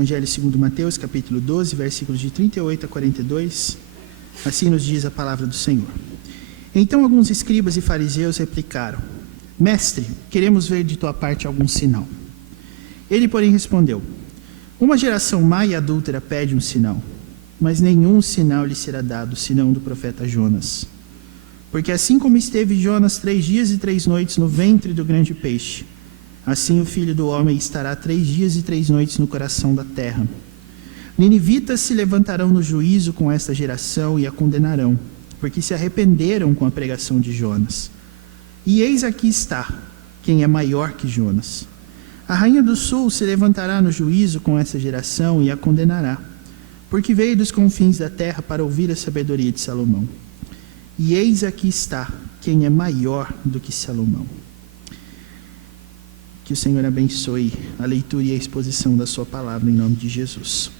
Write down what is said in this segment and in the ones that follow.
Evangelho segundo Mateus, capítulo 12, versículos de 38 a 42. Assim nos diz a palavra do Senhor. Então alguns escribas e fariseus replicaram: Mestre, queremos ver de tua parte algum sinal. Ele, porém, respondeu: Uma geração má e adúltera pede um sinal, mas nenhum sinal lhe será dado, senão do profeta Jonas. Porque assim como esteve Jonas 3 dias e 3 noites no ventre do grande peixe, assim o Filho do Homem estará 3 dias e 3 noites no coração da terra. Ninivitas se levantarão no juízo com esta geração e a condenarão, porque se arrependeram com a pregação de Jonas. E eis aqui está quem é maior que Jonas. A rainha do sul se levantará no juízo com essa geração e a condenará, porque veio dos confins da terra para ouvir a sabedoria de Salomão. E eis aqui está quem é maior do que Salomão. Que o Senhor abençoe a leitura e a exposição da sua palavra em nome de Jesus.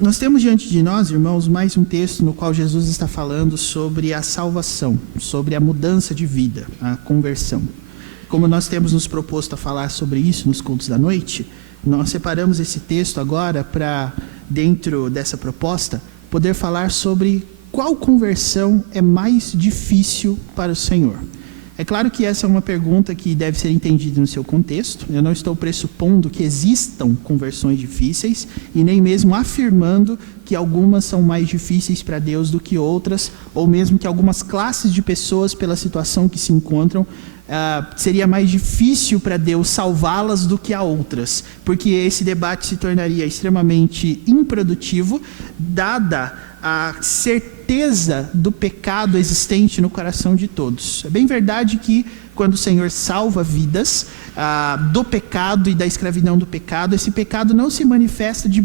Nós temos diante de nós, irmãos, mais um texto no qual Jesus está falando sobre a salvação, sobre a mudança de vida, a conversão. Como nós temos nos proposto a falar sobre isso nos cultos da noite, nós separamos esse texto agora para, dentro dessa proposta, poder falar sobre qual conversão é mais difícil para o Senhor. É claro que essa é uma pergunta que deve ser entendida no seu contexto. Eu não estou pressupondo que existam conversões difíceis e nem mesmo afirmando que algumas são mais difíceis para Deus do que outras, ou mesmo que algumas classes de pessoas, pela situação que se encontram, seria mais difícil para Deus salvá-las do que a outras, porque esse debate se tornaria extremamente improdutivo, dada a certeza do pecado existente no coração de todos. É bem verdade que quando o Senhor salva vidas do pecado e da escravidão do pecado, esse pecado não se manifesta de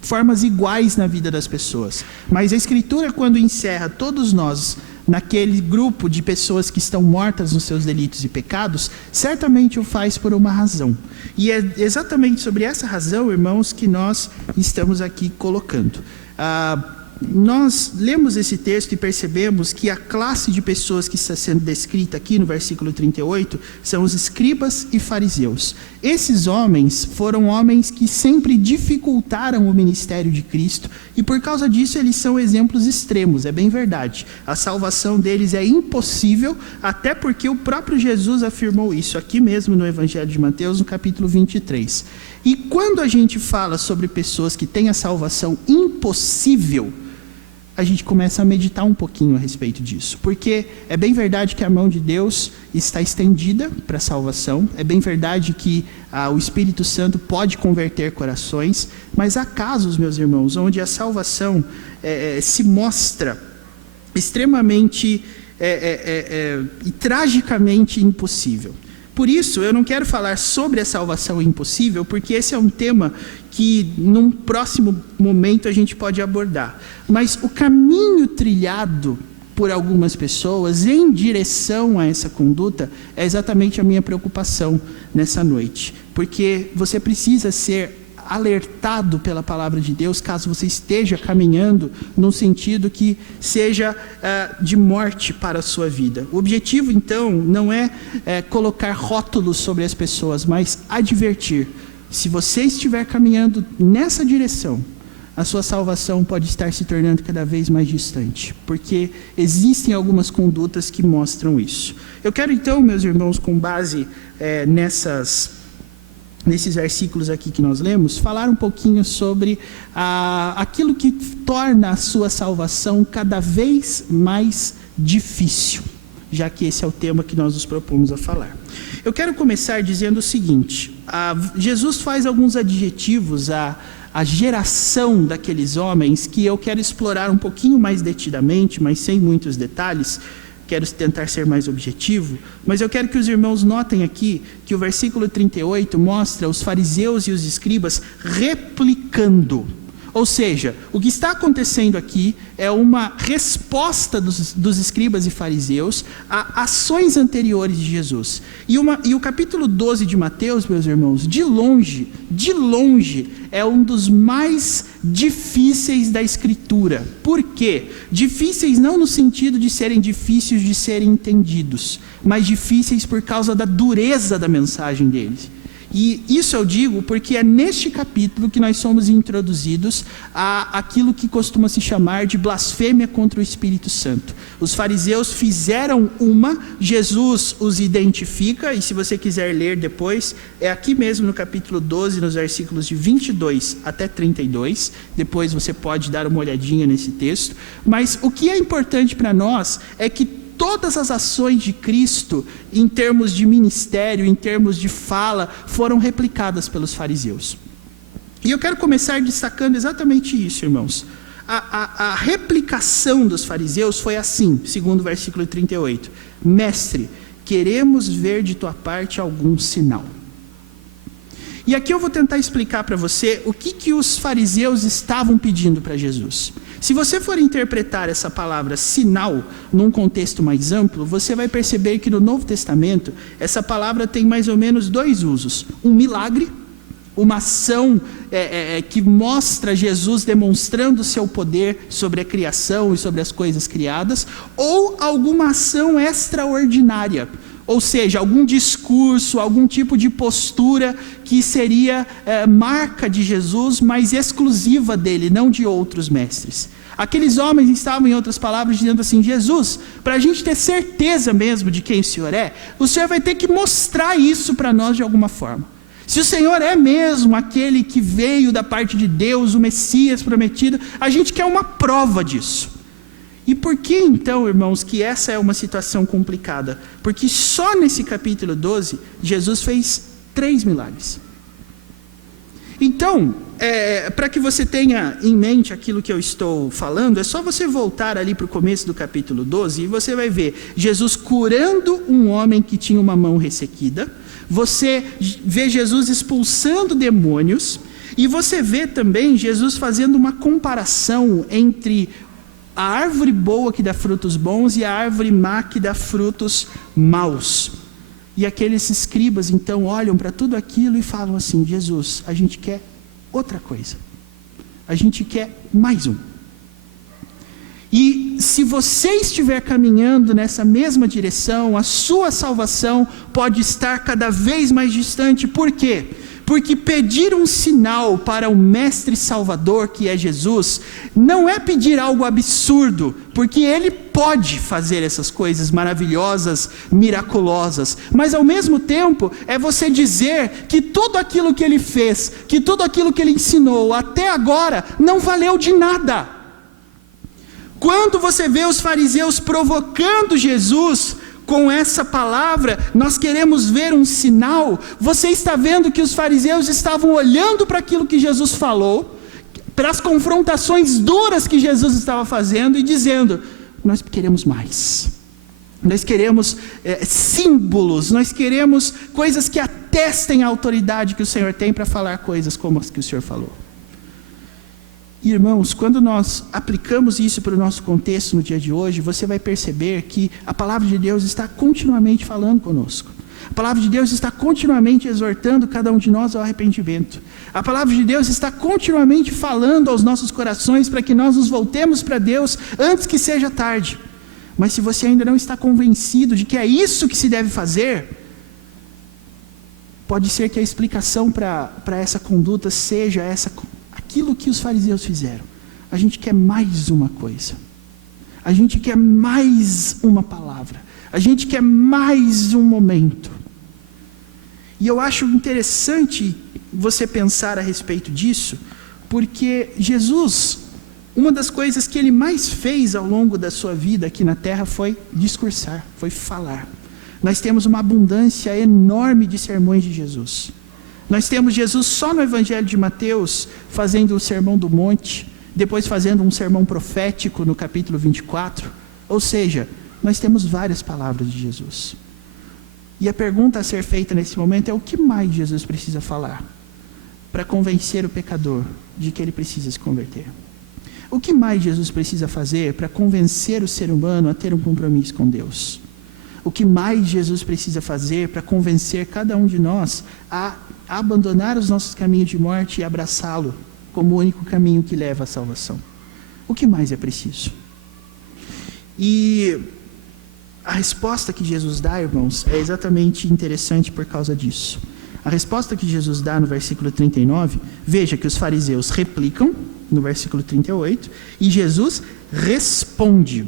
formas iguais na vida das pessoas. Mas a Escritura, quando encerra todos nós naquele grupo de pessoas que estão mortas nos seus delitos e pecados, certamente o faz por uma razão. E é exatamente sobre essa razão, irmãos, que nós estamos aqui colocando. Nós lemos esse texto e percebemos que a classe de pessoas que está sendo descrita aqui no versículo 38 são os escribas e fariseus. Esses homens foram homens que sempre dificultaram o ministério de Cristo e por causa disso eles são exemplos extremos, é bem verdade. A salvação deles é impossível, até porque o próprio Jesus afirmou isso aqui mesmo no Evangelho de Mateus, no capítulo 23. E quando a gente fala sobre pessoas que têm a salvação impossível, a gente começa a meditar um pouquinho a respeito disso, porque é bem verdade que a mão de Deus está estendida para a salvação, é bem verdade que o Espírito Santo pode converter corações, mas há casos, meus irmãos, onde a salvação se mostra extremamente e tragicamente impossível. Por isso, eu não quero falar sobre a salvação impossível, porque esse é um tema que, num próximo momento, a gente pode abordar. Mas o caminho trilhado por algumas pessoas em direção a essa conduta é exatamente a minha preocupação nessa noite. Porque você precisa ser alertado pela palavra de Deus, caso você esteja caminhando num sentido que seja de morte para a sua vida. O objetivo, então, não é colocar rótulos sobre as pessoas, mas advertir. Se você estiver caminhando nessa direção, a sua salvação pode estar se tornando cada vez mais distante, porque existem algumas condutas que mostram isso. Eu quero, então, meus irmãos, com base nesses versículos aqui que nós lemos, falar um pouquinho sobre aquilo que torna a sua salvação cada vez mais difícil, já que esse é o tema que nós nos propomos a falar. Eu quero começar dizendo o seguinte: Jesus faz alguns adjetivos à geração daqueles homens que eu quero explorar um pouquinho mais detidamente, mas sem muitos detalhes. Quero tentar ser mais objetivo, mas eu quero que os irmãos notem aqui que o versículo 38 mostra os fariseus e os escribas replicando. Ou seja, o que está acontecendo aqui é uma resposta dos escribas e fariseus a ações anteriores de Jesus. E o capítulo 12 de Mateus, meus irmãos, de longe, é um dos mais difíceis da Escritura. Por quê? Difíceis não no sentido de serem difíceis de serem entendidos, mas difíceis por causa da dureza da mensagem deles. E isso eu digo porque é neste capítulo que nós somos introduzidos a aquilo que costuma se chamar de blasfêmia contra o Espírito Santo. Os fariseus fizeram Jesus os identifica, e se você quiser ler depois, é aqui mesmo no capítulo 12, nos versículos de 22 até 32, depois você pode dar uma olhadinha nesse texto, mas o que é importante para nós é que todas as ações de Cristo, em termos de ministério, em termos de fala, foram replicadas pelos fariseus. E eu quero começar destacando exatamente isso, irmãos. A replicação dos fariseus foi assim, segundo o versículo 38. Mestre, queremos ver de tua parte algum sinal. E aqui eu vou tentar explicar para você o que os fariseus estavam pedindo para Jesus. Se você for interpretar essa palavra sinal num contexto mais amplo, você vai perceber que no Novo Testamento essa palavra tem mais ou menos dois usos. Um milagre, uma ação que mostra Jesus demonstrando seu poder sobre a criação e sobre as coisas criadas, ou alguma ação extraordinária. Ou seja, algum discurso, algum tipo de postura que seria marca de Jesus, mas exclusiva dele, não de outros mestres. Aqueles homens estavam, em outras palavras, dizendo assim: Jesus, para a gente ter certeza mesmo de quem o Senhor é, o Senhor vai ter que mostrar isso para nós de alguma forma. Se o Senhor é mesmo aquele que veio da parte de Deus, o Messias prometido, a gente quer uma prova disso. E por que então, irmãos, que essa é uma situação complicada? Porque só nesse capítulo 12, Jesus fez 3 milagres. Então, para que você tenha em mente aquilo que eu estou falando, é só você voltar ali para o começo do capítulo 12 e você vai ver Jesus curando um homem que tinha uma mão ressequida, você vê Jesus expulsando demônios, e você vê também Jesus fazendo uma comparação entre a árvore boa que dá frutos bons e a árvore má que dá frutos maus. E aqueles escribas então olham para tudo aquilo e falam assim: Jesus, a gente quer outra coisa, a gente quer mais um. E se você estiver caminhando nessa mesma direção, a sua salvação pode estar cada vez mais distante. Por quê? Porque pedir um sinal para o Mestre Salvador, que é Jesus, não é pedir algo absurdo, porque Ele pode fazer essas coisas maravilhosas, miraculosas, mas ao mesmo tempo é você dizer que tudo aquilo que Ele fez, que tudo aquilo que Ele ensinou até agora, não valeu de nada. Quando você vê os fariseus provocando Jesus com essa palavra, nós queremos ver um sinal, você está vendo que os fariseus estavam olhando para aquilo que Jesus falou, para as confrontações duras que Jesus estava fazendo e dizendo: nós queremos mais, nós queremos símbolos, nós queremos coisas que atestem a autoridade que o Senhor tem para falar coisas como as que o Senhor falou. Irmãos, quando nós aplicamos isso para o nosso contexto no dia de hoje, você vai perceber que a palavra de Deus está continuamente falando conosco. A palavra de Deus está continuamente exortando cada um de nós ao arrependimento. A palavra de Deus está continuamente falando aos nossos corações para que nós nos voltemos para Deus antes que seja tarde. Mas se você ainda não está convencido de que é isso que se deve fazer, pode ser que a explicação para essa conduta seja aquilo que os fariseus fizeram. A gente quer mais uma coisa, a gente quer mais uma palavra, a gente quer mais um momento. E eu acho interessante você pensar a respeito disso, porque Jesus, uma das coisas que Ele mais fez ao longo da sua vida aqui na terra foi discursar, foi falar. Nós temos uma abundância enorme de sermões de Jesus. Nós temos Jesus só no Evangelho de Mateus, fazendo o Sermão do Monte, depois fazendo um sermão profético no capítulo 24. Ou seja, nós temos várias palavras de Jesus. E a pergunta a ser feita nesse momento é: o que mais Jesus precisa falar para convencer o pecador de que ele precisa se converter? O que mais Jesus precisa fazer para convencer o ser humano a ter um compromisso com Deus? O que mais Jesus precisa fazer para convencer cada um de nós a abandonar os nossos caminhos de morte e abraçá-lo como o único caminho que leva à salvação? O que mais é preciso? E a resposta que Jesus dá, irmãos, é exatamente interessante por causa disso. A resposta que Jesus dá no versículo 39, veja que os fariseus replicam no versículo 38 e Jesus responde.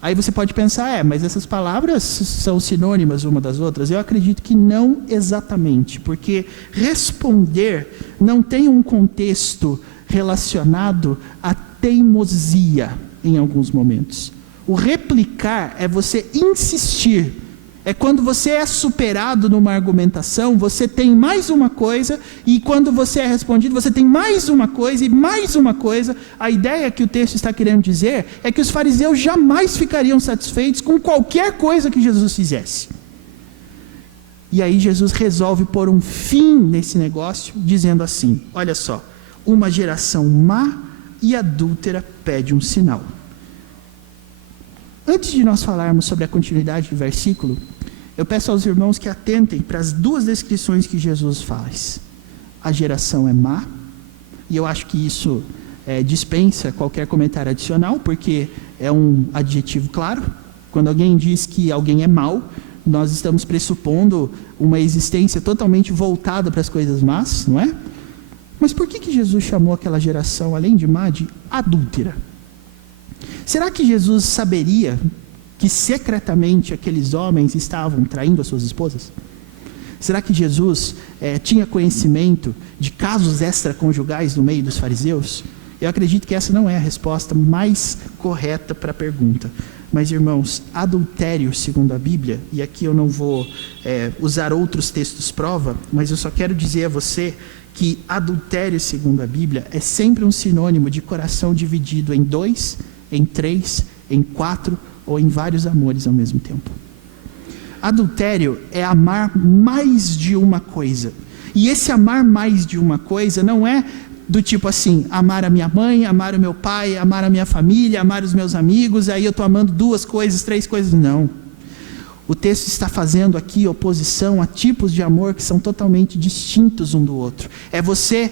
Aí você pode pensar, mas essas palavras são sinônimas uma das outras? Eu acredito que não exatamente, porque responder não tem um contexto relacionado à teimosia em alguns momentos. O replicar é você insistir. É quando você é superado numa argumentação, você tem mais uma coisa, e quando você é respondido, você tem mais uma coisa e mais uma coisa. A ideia que o texto está querendo dizer é que os fariseus jamais ficariam satisfeitos com qualquer coisa que Jesus fizesse. E aí Jesus resolve pôr um fim nesse negócio, dizendo assim: olha só, uma geração má e adúltera pede um sinal. Antes de nós falarmos sobre a continuidade do versículo, eu peço aos irmãos que atentem para as duas descrições que Jesus faz. A geração é má, e eu acho que isso dispensa qualquer comentário adicional, porque é um adjetivo claro. Quando alguém diz que alguém é mau, nós estamos pressupondo uma existência totalmente voltada para as coisas más, não é? Mas por que Jesus chamou aquela geração, além de má, de adúltera? Será que Jesus saberia que secretamente aqueles homens estavam traindo as suas esposas? Será que Jesus tinha conhecimento de casos extraconjugais no meio dos fariseus? Eu acredito que essa não é a resposta mais correta para a pergunta. Mas, irmãos, adultério, segundo a Bíblia, e aqui eu não vou usar outros textos prova, mas eu só quero dizer a você que adultério, segundo a Bíblia, é sempre um sinônimo de coração dividido em 2, em 3, em 4 ou em vários amores ao mesmo tempo. Adultério é amar mais de uma coisa. E esse amar mais de uma coisa não é do tipo assim, amar a minha mãe, amar o meu pai, amar a minha família, amar os meus amigos, aí eu estou amando 2 coisas, 3 coisas, não. O texto está fazendo aqui oposição a tipos de amor que são totalmente distintos um do outro. É você,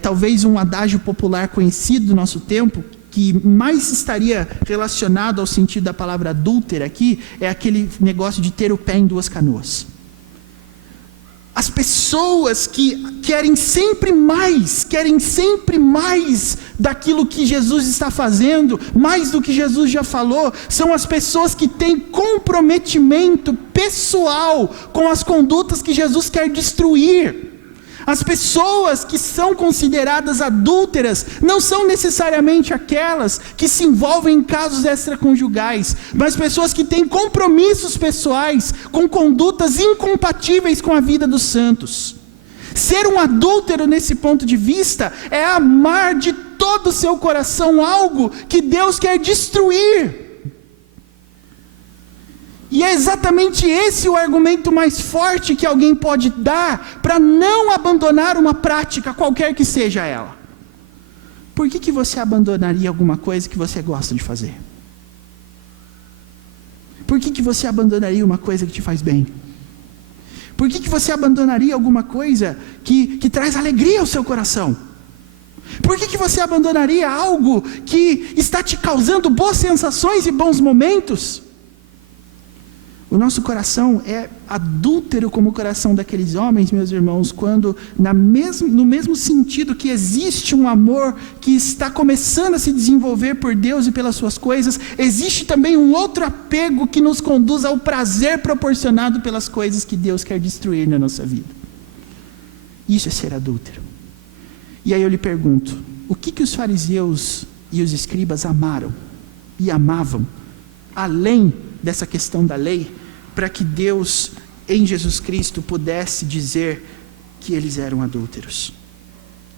talvez um adágio popular conhecido do nosso tempo, que mais estaria relacionado ao sentido da palavra adúltera aqui, é aquele negócio de ter o pé em 2 canoas. As pessoas que querem sempre mais daquilo que Jesus está fazendo, mais do que Jesus já falou, são as pessoas que têm comprometimento pessoal com as condutas que Jesus quer destruir. As pessoas que são consideradas adúlteras não são necessariamente aquelas que se envolvem em casos extraconjugais, mas pessoas que têm compromissos pessoais com condutas incompatíveis com a vida dos santos. Ser um adúltero nesse ponto de vista é amar de todo o seu coração algo que Deus quer destruir. E é exatamente esse o argumento mais forte que alguém pode dar para não abandonar uma prática, qualquer que seja ela. Por que você abandonaria alguma coisa que você gosta de fazer? Por que você abandonaria uma coisa que te faz bem? Por que você abandonaria alguma coisa que traz alegria ao seu coração? Por que você abandonaria algo que está te causando boas sensações e bons momentos? O nosso coração é adúltero como o coração daqueles homens, meus irmãos, quando no mesmo sentido que existe um amor que está começando a se desenvolver por Deus e pelas suas coisas, existe também um outro apego que nos conduz ao prazer proporcionado pelas coisas que Deus quer destruir na nossa vida. Isso é ser adúltero. E aí eu lhe pergunto, o que os fariseus e os escribas amaram e amavam, além dessa questão da lei, para que Deus, em Jesus Cristo, pudesse dizer que eles eram adúlteros?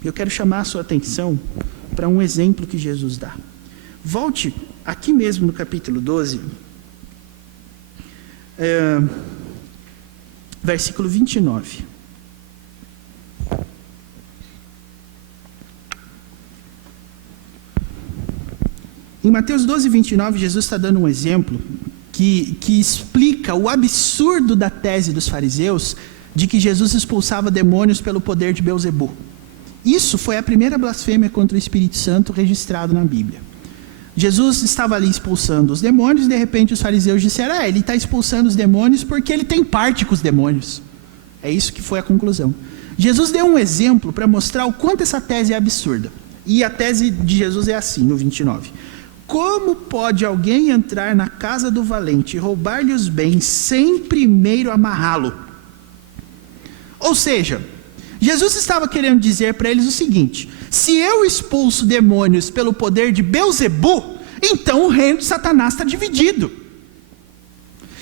Eu quero chamar a sua atenção para um exemplo que Jesus dá. Volte aqui mesmo no capítulo 12, versículo 29. Em Mateus 12, 29, Jesus está dando um exemplo que explica o absurdo da tese dos fariseus de que Jesus expulsava demônios pelo poder de Beelzebu. Isso foi a primeira blasfêmia contra o Espírito Santo registrado na Bíblia. Jesus estava ali expulsando os demônios, e de repente os fariseus disseram, ele está expulsando os demônios porque ele tem parte com os demônios. É isso que foi a conclusão. Jesus deu um exemplo para mostrar o quanto essa tese é absurda. E a tese de Jesus é assim, no 29. Como pode alguém entrar na casa do valente e roubar-lhe os bens sem primeiro amarrá-lo? Ou seja, Jesus estava querendo dizer para eles o seguinte: se eu expulso demônios pelo poder de Belzebu, então o reino de Satanás está dividido.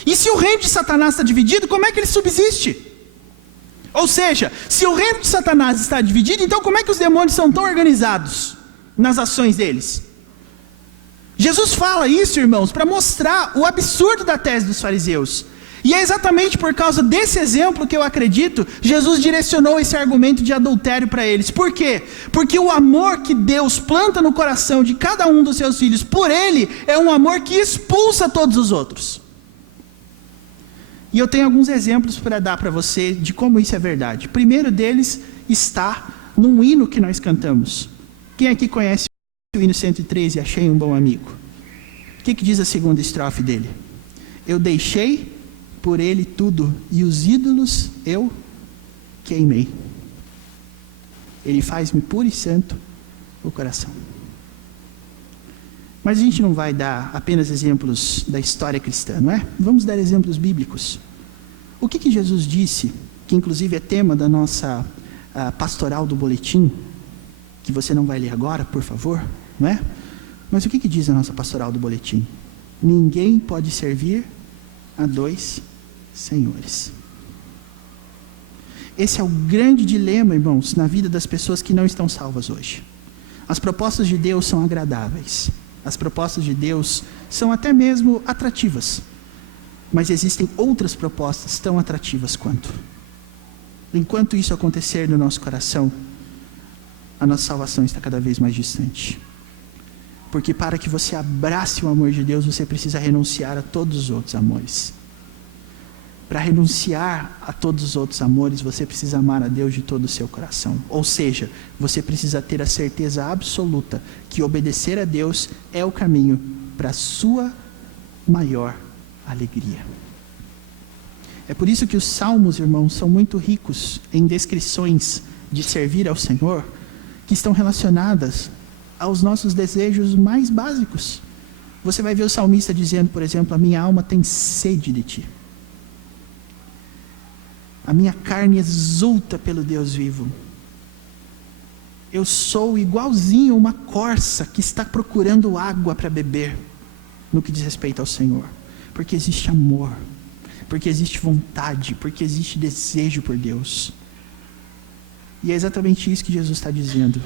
E se o reino de Satanás está dividido, como é que ele subsiste? Ou seja, se o reino de Satanás está dividido, então como é que os demônios são tão organizados nas ações deles? Jesus fala isso, irmãos, para mostrar o absurdo da tese dos fariseus. E é exatamente por causa desse exemplo que eu acredito, Jesus direcionou esse argumento de adultério para eles. Por quê? Porque o amor que Deus planta no coração de cada um dos seus filhos por Ele é um amor que expulsa todos os outros. E eu tenho alguns exemplos para dar para você de como isso é verdade. O primeiro deles está num hino que nós cantamos. Quem aqui conhece o hino 113, Achei um Bom Amigo? O que diz a segunda estrofe dele? Eu deixei por ele tudo, e os ídolos eu queimei. Ele faz-me puro e santo o coração. Mas a gente não vai dar apenas exemplos da história cristã, não é? Vamos dar exemplos bíblicos. O que Jesus disse, que inclusive é tema da nossa pastoral do boletim, que você não vai ler agora, por favor, não é? Mas o que diz a nossa pastoral do boletim? Ninguém pode servir a dois senhores. Esse é o grande dilema, irmãos, na vida das pessoas que não estão salvas hoje. As propostas de Deus são agradáveis. As propostas de Deus são até mesmo atrativas. Mas existem outras propostas tão atrativas quanto. Enquanto isso acontecer no nosso coração, a nossa salvação está cada vez mais distante. Porque para que você abrace o amor de Deus, você precisa renunciar a todos os outros amores. Para renunciar a todos os outros amores, você precisa amar a Deus de todo o seu coração. Ou seja, você precisa ter a certeza absoluta que obedecer a Deus é o caminho para a sua maior alegria. É por isso que os salmos, irmãos, são muito ricos em descrições de servir ao Senhor, que estão relacionadas aos nossos desejos mais básicos. Você vai ver o salmista dizendo, por exemplo, a minha alma tem sede de ti. A minha carne exulta pelo Deus vivo. Eu sou igualzinho uma corça que está procurando água para beber, no que diz respeito ao Senhor. Porque existe amor, porque existe vontade, porque existe desejo por Deus. E é exatamente isso que Jesus está dizendo.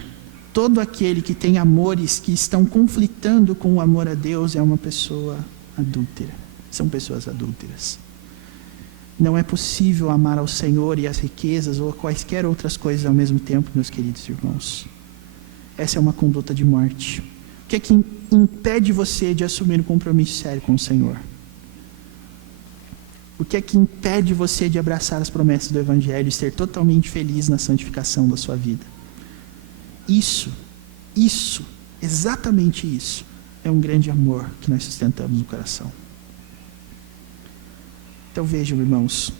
Todo aquele que tem amores que estão conflitando com o amor a Deus é uma pessoa adúltera. São pessoas adúlteras. Não é possível amar ao Senhor e as riquezas ou quaisquer outras coisas ao mesmo tempo, meus queridos irmãos. Essa é uma conduta de morte. O que é que impede você de assumir um compromisso sério com o Senhor? O que é que impede você de abraçar as promessas do Evangelho e ser totalmente feliz na santificação da sua vida? Isso, exatamente isso, é um grande amor que nós sustentamos no coração. Então vejam, irmãos,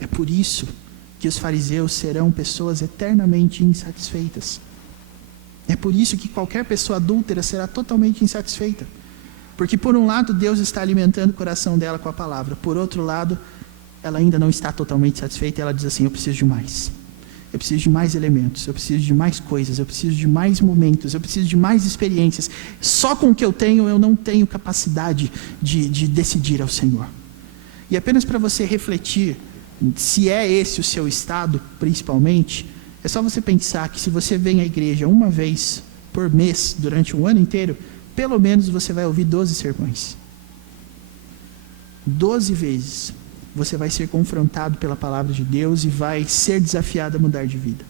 é por isso que os fariseus serão pessoas eternamente insatisfeitas. É por isso que qualquer pessoa adúltera será totalmente insatisfeita. Porque por um lado Deus está alimentando o coração dela com a palavra, por outro lado ela ainda não está totalmente satisfeita e ela diz assim, eu preciso de mais. Eu preciso de mais elementos, eu preciso de mais coisas, eu preciso de mais momentos, eu preciso de mais experiências. Só com o que eu não tenho capacidade de decidir ao Senhor. E apenas para você refletir, se é esse o seu estado, principalmente, é só você pensar que se você vem à igreja uma vez por mês, durante um ano inteiro, pelo menos você vai ouvir 12 sermões. 12 vezes você vai ser confrontado pela palavra de Deus e vai ser desafiado a mudar de vida.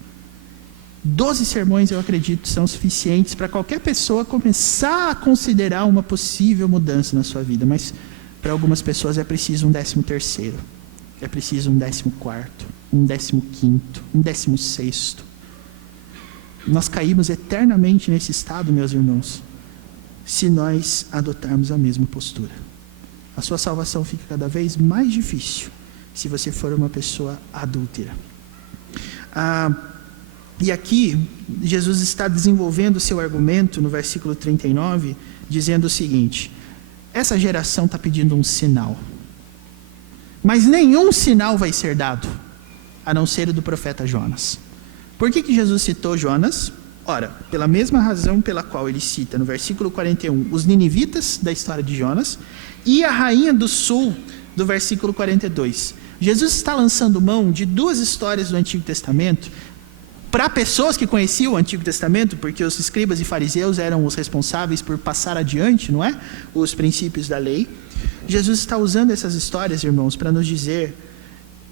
12 sermões, eu acredito, são suficientes para qualquer pessoa começar a considerar uma possível mudança na sua vida, mas para algumas pessoas é preciso um 13º, é preciso um 14º, um 15º, um 16º. Nós caímos eternamente nesse estado, meus irmãos, se nós adotarmos a mesma postura. A sua salvação fica cada vez mais difícil se você for uma pessoa adúltera. E aqui, Jesus está desenvolvendo o seu argumento no versículo 39, dizendo o seguinte: essa geração está pedindo um sinal, mas nenhum sinal vai ser dado, a não ser o do profeta Jonas. Por que Jesus citou Jonas? Ora, pela mesma razão pela qual ele cita no versículo 41 os ninivitas da história de Jonas e a rainha do sul do versículo 42. Jesus está lançando mão de duas histórias do Antigo Testamento para pessoas que conheciam o Antigo Testamento, porque os escribas e fariseus eram os responsáveis por passar adiante, não é? Os princípios da lei. Jesus está usando essas histórias, irmãos, para nos dizer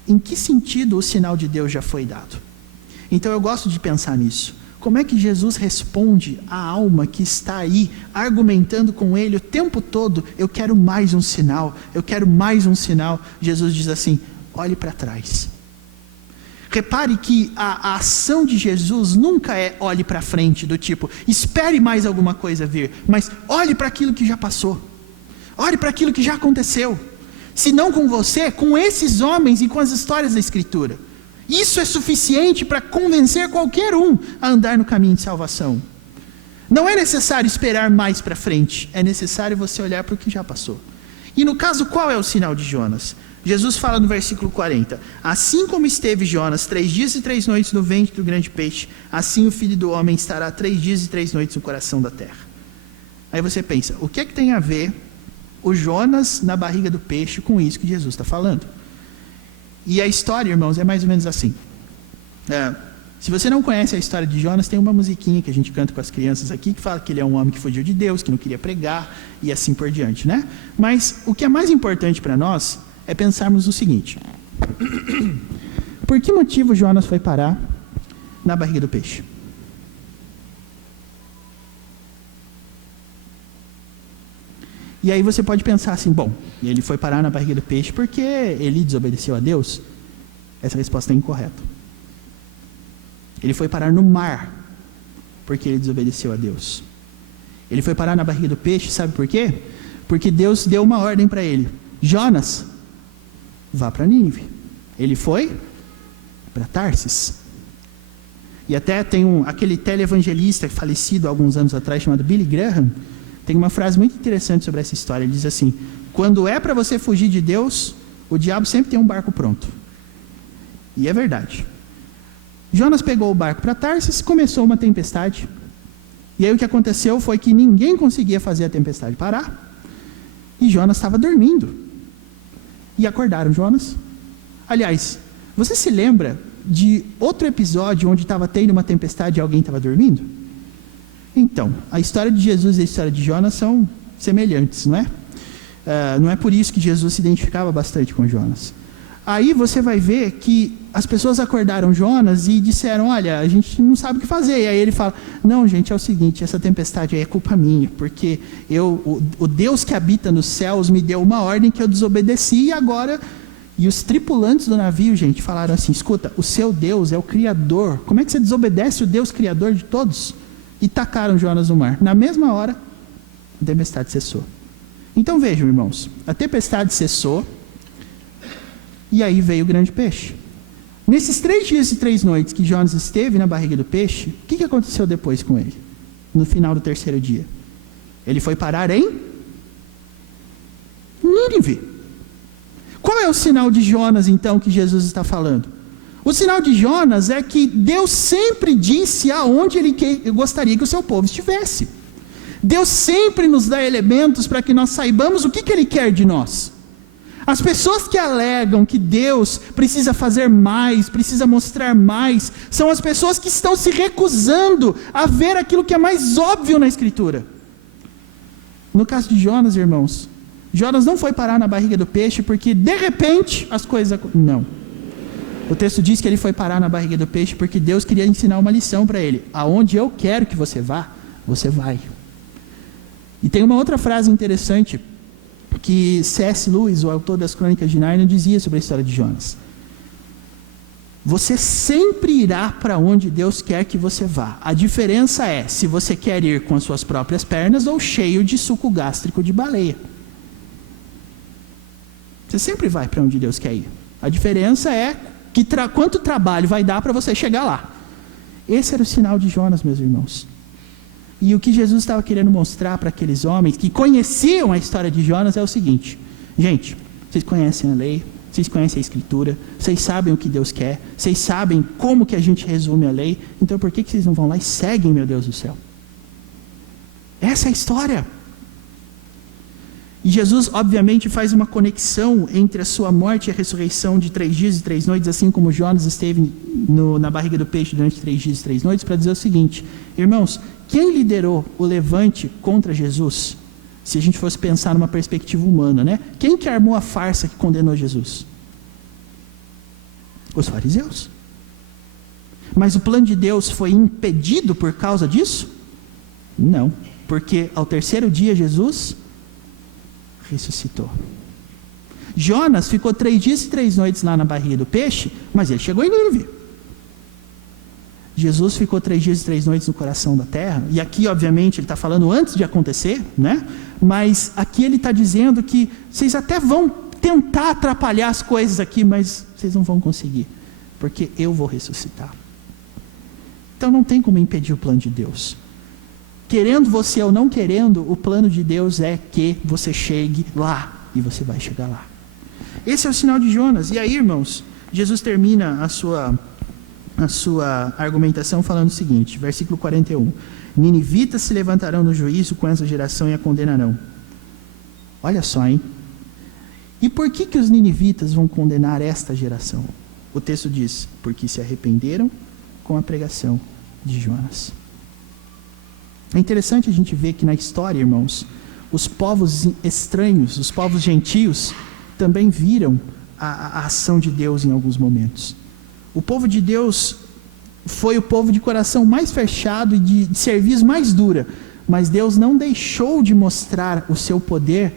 em que sentido o sinal de Deus já foi dado. Então eu gosto de pensar nisso. Como é que Jesus responde à alma que está aí, argumentando com ele o tempo todo: eu quero mais um sinal, eu quero mais um sinal. Jesus diz assim: olhe para trás. Repare que a ação de Jesus nunca é olhe para frente, do tipo, espere mais alguma coisa vir, mas olhe para aquilo que já passou, olhe para aquilo que já aconteceu, se não com você, com esses homens e com as histórias da Escritura. Isso é suficiente para convencer qualquer um a andar no caminho de salvação. Não é necessário esperar mais para frente, é necessário você olhar para o que já passou. E no caso, qual é o sinal de Jonas? Jesus fala no versículo 40, assim como esteve Jonas 3 dias e 3 noites no ventre do grande peixe, assim o Filho do Homem estará 3 dias e 3 noites no coração da terra. Aí você pensa, o que é que tem a ver o Jonas na barriga do peixe com isso que Jesus está falando? E a história, irmãos, é mais ou menos assim. Se você não conhece a história de Jonas, tem uma musiquinha que a gente canta com as crianças aqui, que fala que ele é um homem que fugiu de Deus, que não queria pregar, e assim por diante, né? Mas o que é mais importante para nós é pensarmos o seguinte: por que motivo Jonas foi parar na barriga do peixe? E aí você pode pensar assim: bom, ele foi parar na barriga do peixe porque ele desobedeceu a Deus. Essa resposta é incorreta. Ele foi parar no mar porque ele desobedeceu a Deus. Ele foi parar na barriga do peixe, sabe por quê? Porque Deus deu uma ordem para ele: Jonas, vá para Nínive. Ele foi para Tarsis. E até tem aquele televangelista falecido há alguns anos atrás, chamado Billy Graham, tem uma frase muito interessante sobre essa história. Ele diz assim: quando é para você fugir de Deus, o diabo sempre tem um barco pronto. E é verdade. Jonas pegou o barco para Tarsis, começou uma tempestade. E aí o que aconteceu foi que ninguém conseguia fazer a tempestade parar. E Jonas estava dormindo. E acordaram Jonas. Aliás, você se lembra de outro episódio onde estava tendo uma tempestade e alguém estava dormindo? Então, a história de Jesus e a história de Jonas são semelhantes, não é? Não é por isso que Jesus se identificava bastante com Jonas. Aí você vai ver que as pessoas acordaram Jonas e disseram: olha, a gente não sabe o que fazer. E aí ele fala: não, gente, é o seguinte, essa tempestade aí é culpa minha, porque o Deus que habita nos céus me deu uma ordem que eu desobedeci e agora... E os tripulantes do navio, gente, falaram assim: escuta, o seu Deus é o Criador, como é que você desobedece o Deus Criador de todos? E tacaram Jonas no mar. Na mesma hora, a tempestade cessou. Então vejam, irmãos, a tempestade cessou, e aí veio o grande peixe. Nesses 3 dias e 3 noites que Jonas esteve na barriga do peixe, o que aconteceu depois com ele? No final do 3º dia, ele foi parar em Nínive. Qual é o sinal de Jonas, então, que Jesus está falando? O sinal de Jonas é que Deus sempre disse aonde Ele gostaria que o seu povo estivesse. Deus sempre nos dá elementos para que nós saibamos o que Ele quer de nós. As pessoas que alegam que Deus precisa fazer mais, precisa mostrar mais, são as pessoas que estão se recusando a ver aquilo que é mais óbvio na Escritura. No caso de Jonas, irmãos, Jonas não foi parar na barriga do peixe porque de repente as coisas... Não. O texto diz que ele foi parar na barriga do peixe porque Deus queria ensinar uma lição para ele. Aonde eu quero que você vá, você vai. E tem uma outra frase interessante que C.S. Lewis, o autor das Crônicas de Nárnia, dizia sobre a história de Jonas. Você sempre irá para onde Deus quer que você vá. A diferença é se você quer ir com as suas próprias pernas ou cheio de suco gástrico de baleia. Você sempre vai para onde Deus quer ir. A diferença é Quanto trabalho vai dar para você chegar lá? Esse era o sinal de Jonas, meus irmãos. E o que Jesus estava querendo mostrar para aqueles homens que conheciam a história de Jonas é o seguinte: gente, vocês conhecem a lei, vocês conhecem a Escritura, vocês sabem o que Deus quer, vocês sabem como que a gente resume a lei, então por que vocês não vão lá e seguem, meu Deus do céu? Essa é a história. E Jesus, obviamente, faz uma conexão entre a sua morte e a ressurreição de 3 dias e 3 noites, assim como Jonas esteve na barriga do peixe durante 3 dias e 3 noites, para dizer o seguinte: irmãos, quem liderou o levante contra Jesus? Se a gente fosse pensar numa perspectiva humana, né? Quem que armou a farsa que condenou Jesus? Os fariseus. Mas o plano de Deus foi impedido por causa disso? Não, porque ao 3º dia Jesus ressuscitou. Jonas ficou 3 dias e 3 noites lá na barriga do peixe, mas ele chegou em Nínive. Jesus ficou 3 dias e 3 noites no coração da terra, e aqui obviamente ele está falando antes de acontecer, né? Mas aqui ele está dizendo que vocês até vão tentar atrapalhar as coisas aqui, mas vocês não vão conseguir, porque eu vou ressuscitar. Então não tem como impedir o plano de Deus. Querendo você ou não querendo, o plano de Deus é que você chegue lá, e você vai chegar lá. Esse é o sinal de Jonas. E aí, irmãos, Jesus termina a sua argumentação falando o seguinte, versículo 41: ninivitas se levantarão no juízo com essa geração e a condenarão. Olha só, hein? E por que os ninivitas vão condenar esta geração? O texto diz: porque se arrependeram com a pregação de Jonas. É interessante a gente ver que na história, irmãos, os povos estranhos, os povos gentios, também viram a ação de Deus em alguns momentos. O povo de Deus foi o povo de coração mais fechado e de serviço mais dura, mas Deus não deixou de mostrar o seu poder,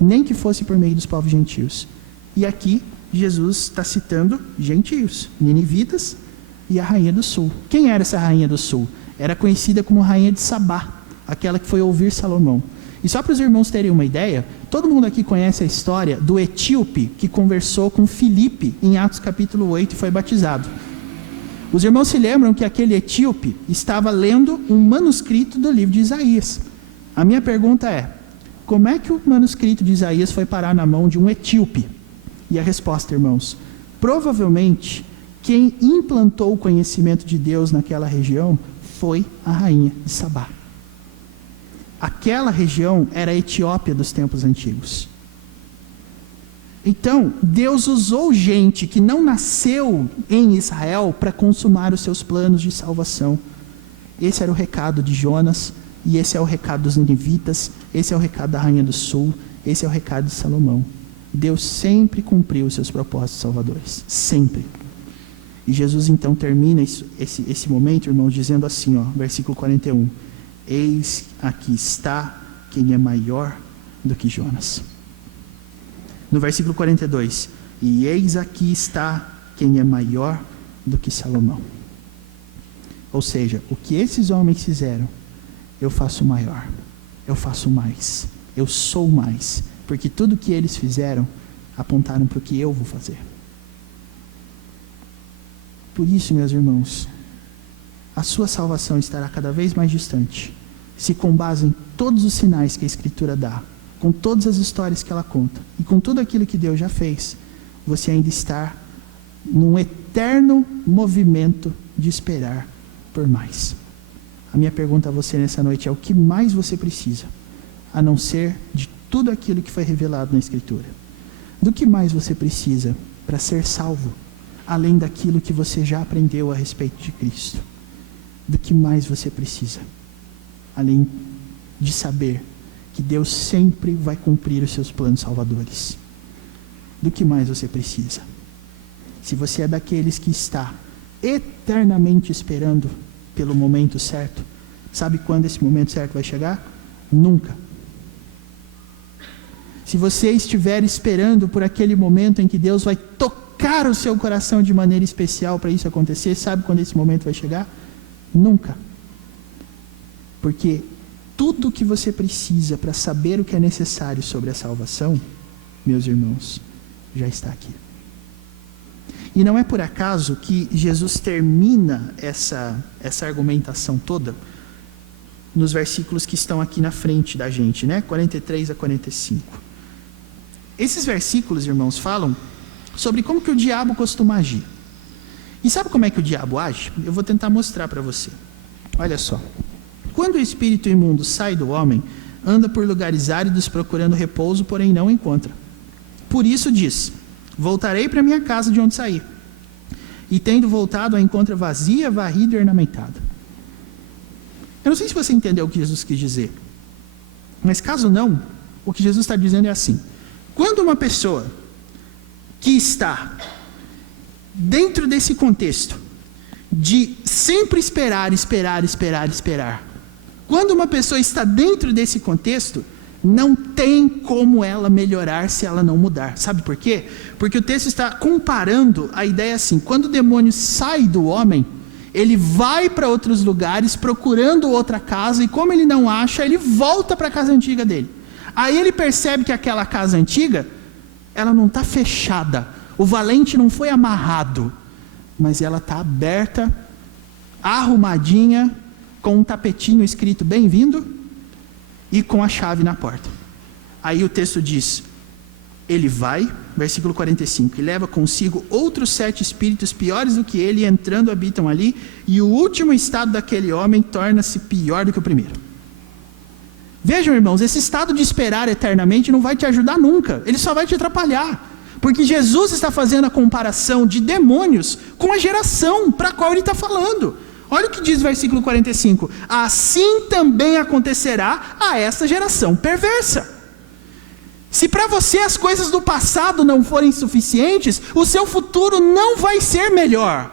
nem que fosse por meio dos povos gentios. E aqui Jesus está citando gentios, ninivitas e a rainha do sul. Quem era essa rainha do sul? Era conhecida como rainha de Sabá, aquela que foi ouvir Salomão. E só para os irmãos terem uma ideia, todo mundo aqui conhece a história do etíope que conversou com Filipe em Atos capítulo 8 e foi batizado. Os irmãos se lembram que aquele etíope estava lendo um manuscrito do livro de Isaías. A minha pergunta é: como é que o manuscrito de Isaías foi parar na mão de um etíope? E a resposta, irmãos, provavelmente quem implantou o conhecimento de Deus naquela região foi a rainha de Sabá. Aquela região era a Etiópia dos tempos antigos. Então, Deus usou gente que não nasceu em Israel para consumar os seus planos de salvação. Esse era o recado de Jonas, e esse é o recado dos ninivitas, esse é o recado da rainha do sul, esse é o recado de Salomão. Deus sempre cumpriu os seus propósitos salvadores, sempre. E Jesus então termina esse momento, irmãos, dizendo assim, versículo 41, eis aqui está quem é maior do que Jonas. No versículo 42, e eis aqui está quem é maior do que Salomão. Ou seja, o que esses homens fizeram, eu faço maior, eu faço mais, eu sou mais, porque tudo que eles fizeram, apontaram para o que eu vou fazer. Por isso, meus irmãos, a sua salvação estará cada vez mais distante, se com base em todos os sinais que a Escritura dá, com todas as histórias que ela conta, e com tudo aquilo que Deus já fez, você ainda está num eterno movimento de esperar por mais. A minha pergunta a você nessa noite é: o que mais você precisa, a não ser de tudo aquilo que foi revelado na Escritura? Do que mais você precisa para ser salvo, além daquilo que você já aprendeu a respeito de Cristo? Do que mais você precisa, além de saber que Deus sempre vai cumprir os seus planos salvadores? Do que mais você precisa? Se você é daqueles que está eternamente esperando pelo momento certo, sabe quando esse momento certo vai chegar? Nunca. Se você estiver esperando por aquele momento em que Deus vai tocar o seu coração de maneira especial para isso acontecer, sabe quando esse momento vai chegar? Nunca. Porque tudo o que você precisa para saber o que é necessário sobre a salvação, meus irmãos, já está aqui. E não é por acaso que Jesus termina essa argumentação toda nos versículos que estão aqui na frente da gente, né? 43 a 45. Esses versículos, irmãos, falam sobre como que o diabo costuma agir. E sabe como é que o diabo age? Eu vou tentar mostrar para você. Olha só. Quando o espírito imundo sai do homem, anda por lugares áridos procurando repouso, porém não encontra. Por isso diz: voltarei para minha casa de onde saí. E tendo voltado, a encontra vazia, varrida e ornamentada. Eu não sei se você entendeu o que Jesus quis dizer. Mas caso não, o que Jesus está dizendo é assim: quando uma pessoa que está dentro desse contexto de sempre esperar, quando uma pessoa está dentro desse contexto, não tem como ela melhorar se ela não mudar. Sabe por quê? Porque o texto está comparando a ideia assim: quando o demônio sai do homem, ele vai para outros lugares procurando outra casa, e como ele não acha, ele volta para a casa antiga dele. Aí ele percebe que aquela casa antiga, ela não está fechada, o valente não foi amarrado, mas ela está aberta, arrumadinha, com um tapetinho escrito bem-vindo e com a chave na porta. Aí o texto diz: ele vai, versículo 45, e leva consigo outros 7 espíritos piores do que ele, e entrando habitam ali, e o último estado daquele homem torna-se pior do que o primeiro. Vejam, irmãos, esse estado de esperar eternamente não vai te ajudar nunca, ele só vai te atrapalhar, porque Jesus está fazendo a comparação de demônios com a geração para a qual ele está falando. Olha o que diz o versículo 45: assim também acontecerá a esta geração perversa. Se para você as coisas do passado não forem suficientes, o seu futuro não vai ser melhor.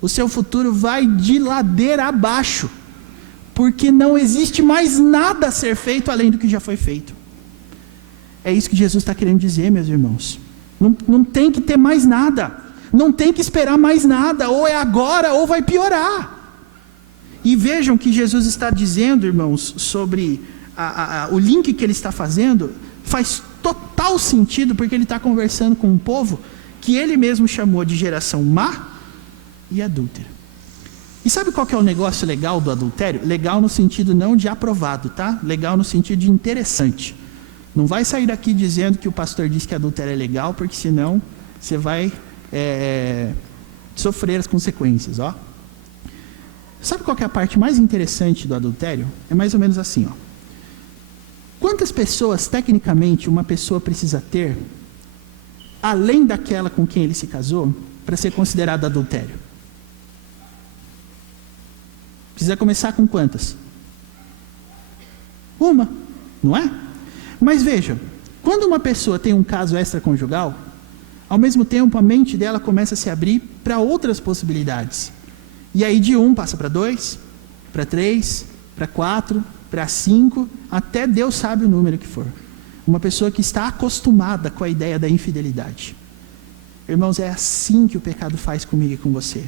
O seu futuro vai de ladeira abaixo, porque não existe mais nada a ser feito além do que já foi feito. É isso que Jesus está querendo dizer, meus irmãos. Não tem que ter mais nada, não tem que esperar mais nada, ou é agora ou vai piorar. E vejam que Jesus está dizendo, irmãos, sobre o link que ele está fazendo, faz total sentido, porque ele está conversando com um povo que ele mesmo chamou de geração má e adúltera. E sabe qual que é o negócio legal do adultério? Legal no sentido não de aprovado, tá? Legal no sentido de interessante. Não vai sair daqui dizendo que o pastor disse que adultério é legal, porque senão você vai sofrer as consequências, ó. Sabe qual que é a parte mais interessante do adultério? É mais ou menos assim, ó. Quantas pessoas, tecnicamente, uma pessoa precisa ter, além daquela com quem ele se casou, para ser considerado adultério? Precisa começar com quantas? Uma, não é? Mas veja, quando uma pessoa tem um caso extraconjugal, ao mesmo tempo a mente dela começa a se abrir para outras possibilidades. E aí de 1 passa para 2, para 3, para 4, para 5, até Deus sabe o número que for. Uma pessoa que está acostumada com a ideia da infidelidade. Irmãos, é assim que o pecado faz comigo e com você.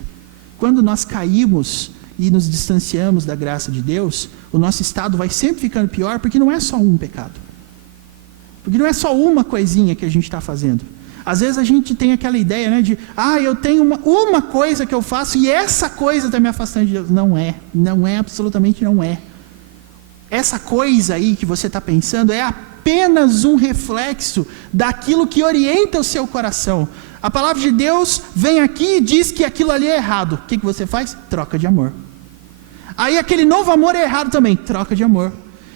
Quando nós caímos e nos distanciamos da graça de Deus, o nosso estado vai sempre ficando pior, porque não é só um pecado. Porque não é só uma coisinha que a gente está fazendo. Às vezes a gente tem aquela ideia, né, de, eu tenho uma coisa que eu faço e essa coisa está me afastando de Deus. Não é, absolutamente não é. Essa coisa aí que você está pensando é apenas um reflexo daquilo que orienta o seu coração. A palavra de Deus vem aqui e diz que aquilo ali é errado. O que você faz? Troca de amor. Aí aquele novo amor é errado também. Troca de amor.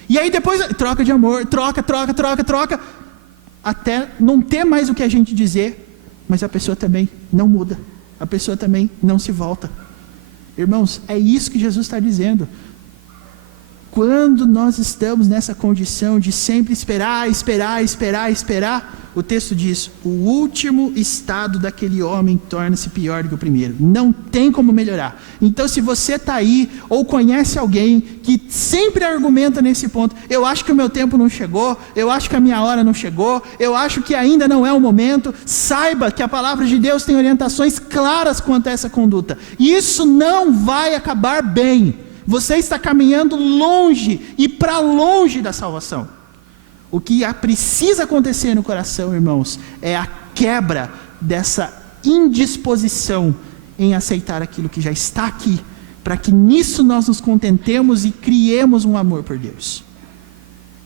E aí depois, troca de amor, troca, até não ter mais o que a gente dizer, mas a pessoa também não muda. A pessoa também não se volta. Irmãos, é isso que Jesus está dizendo. Quando nós estamos nessa condição de sempre esperar, o texto diz: o último estado daquele homem torna-se pior do que o primeiro. Não tem como melhorar. Então, se você está aí, ou conhece alguém que sempre argumenta nesse ponto: eu acho que o meu tempo não chegou, eu acho que a minha hora não chegou, eu acho que ainda não é o momento, saiba que a palavra de Deus tem orientações claras quanto a essa conduta. Isso não vai acabar bem. Você está caminhando longe e para longe da salvação. O que precisa acontecer no coração, irmãos, é a quebra dessa indisposição em aceitar aquilo que já está aqui, para que nisso nós nos contentemos e criemos um amor por Deus.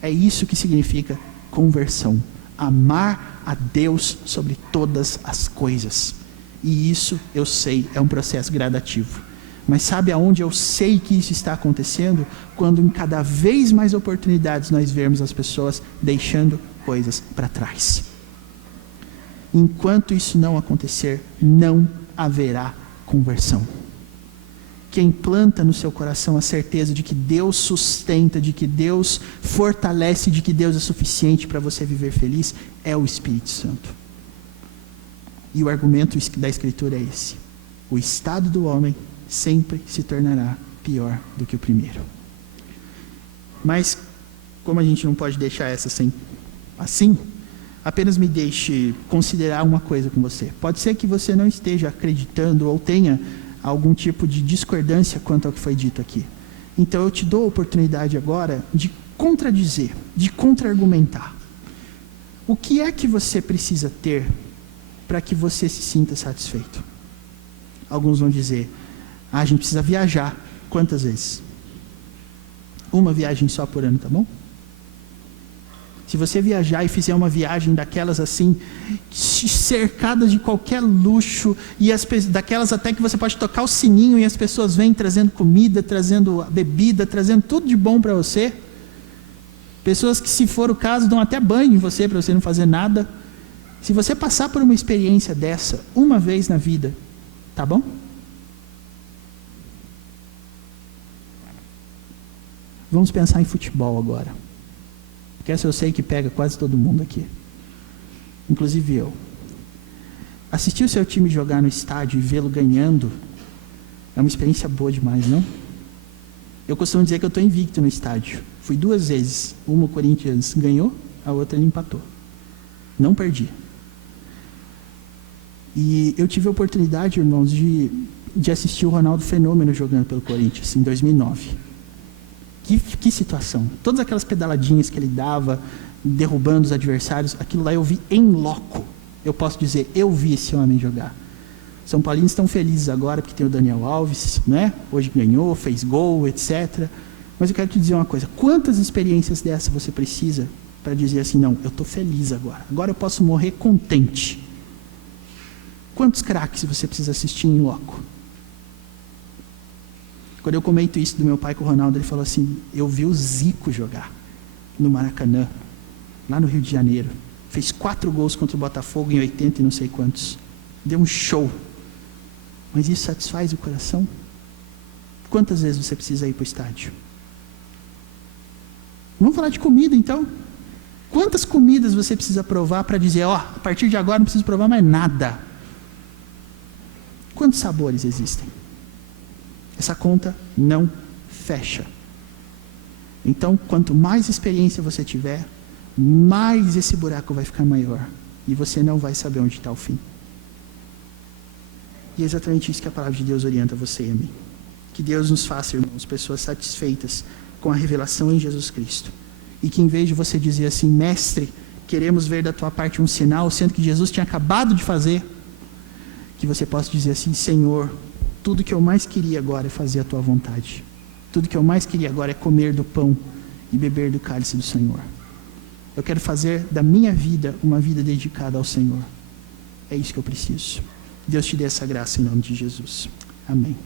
É isso que significa conversão. Amar a Deus sobre todas as coisas. E isso, eu sei, é um processo gradativo. Mas sabe aonde eu sei que isso está acontecendo? Quando em cada vez mais oportunidades nós vermos as pessoas deixando coisas para trás. Enquanto isso não acontecer, não haverá conversão. Quem planta no seu coração a certeza de que Deus sustenta, de que Deus fortalece, de que Deus é suficiente para você viver feliz, é o Espírito Santo. E o argumento da Escritura é esse: o estado do homem sempre se tornará pior do que o primeiro. Mas, como a gente não pode deixar essa assim, apenas me deixe considerar uma coisa com você. Pode ser que você não esteja acreditando ou tenha algum tipo de discordância quanto ao que foi dito aqui. Então eu te dou a oportunidade agora de contradizer, de contra-argumentar. O que é que você precisa ter para que você se sinta satisfeito? Alguns vão dizer: a gente precisa viajar. Quantas vezes? Uma viagem só por ano, tá bom? Se você viajar e fizer uma viagem daquelas assim, cercadas de qualquer luxo, e daquelas até que você pode tocar o sininho e as pessoas vêm trazendo comida, trazendo bebida, trazendo tudo de bom para você. Pessoas que, se for o caso, dão até banho em você para você não fazer nada. Se você passar por uma experiência dessa uma vez na vida, tá bom? Vamos pensar em futebol agora. Porque essa eu sei que pega quase todo mundo aqui. Inclusive eu. Assistir o seu time jogar no estádio e vê-lo ganhando é uma experiência boa demais, não? Eu costumo dizer que eu estou invicto no estádio. Fui 2 vezes. Uma o Corinthians ganhou, a outra ele empatou. Não perdi. E eu tive a oportunidade, irmãos, de assistir o Ronaldo Fenômeno jogando pelo Corinthians em 2009. Que situação. Todas aquelas pedaladinhas que ele dava, derrubando os adversários, aquilo lá eu vi em loco. Eu posso dizer, eu vi esse homem jogar. São Paulinos estão felizes agora porque tem o Daniel Alves, né? Hoje ganhou, fez gol, etc. Mas eu quero te dizer uma coisa: quantas experiências dessa você precisa para dizer assim, não, eu estou feliz agora. Agora eu posso morrer contente. Quantos craques você precisa assistir em loco? Quando eu comento isso do meu pai com o Ronaldo, ele falou assim: eu vi o Zico jogar no Maracanã, lá no Rio de Janeiro. Fez 4 gols contra o Botafogo em 80 e não sei quantos. Deu um show. Mas isso satisfaz o coração? Quantas vezes você precisa ir para o estádio? Vamos falar de comida então. Quantas comidas você precisa provar para dizer, a partir de agora não preciso provar mais nada? Quantos sabores existem? Essa conta não fecha. Então, quanto mais experiência você tiver, mais esse buraco vai ficar maior. E você não vai saber onde está o fim. E é exatamente isso que a palavra de Deus orienta você e a mim. Que Deus nos faça, irmãos, pessoas satisfeitas com a revelação em Jesus Cristo. E que em vez de você dizer assim, mestre, queremos ver da tua parte um sinal, sendo que Jesus tinha acabado de fazer, que você possa dizer assim, Senhor, tudo que eu mais queria agora é fazer a tua vontade. Tudo que eu mais queria agora é comer do pão e beber do cálice do Senhor. Eu quero fazer da minha vida uma vida dedicada ao Senhor. É isso que eu preciso. Deus te dê essa graça em nome de Jesus. Amém.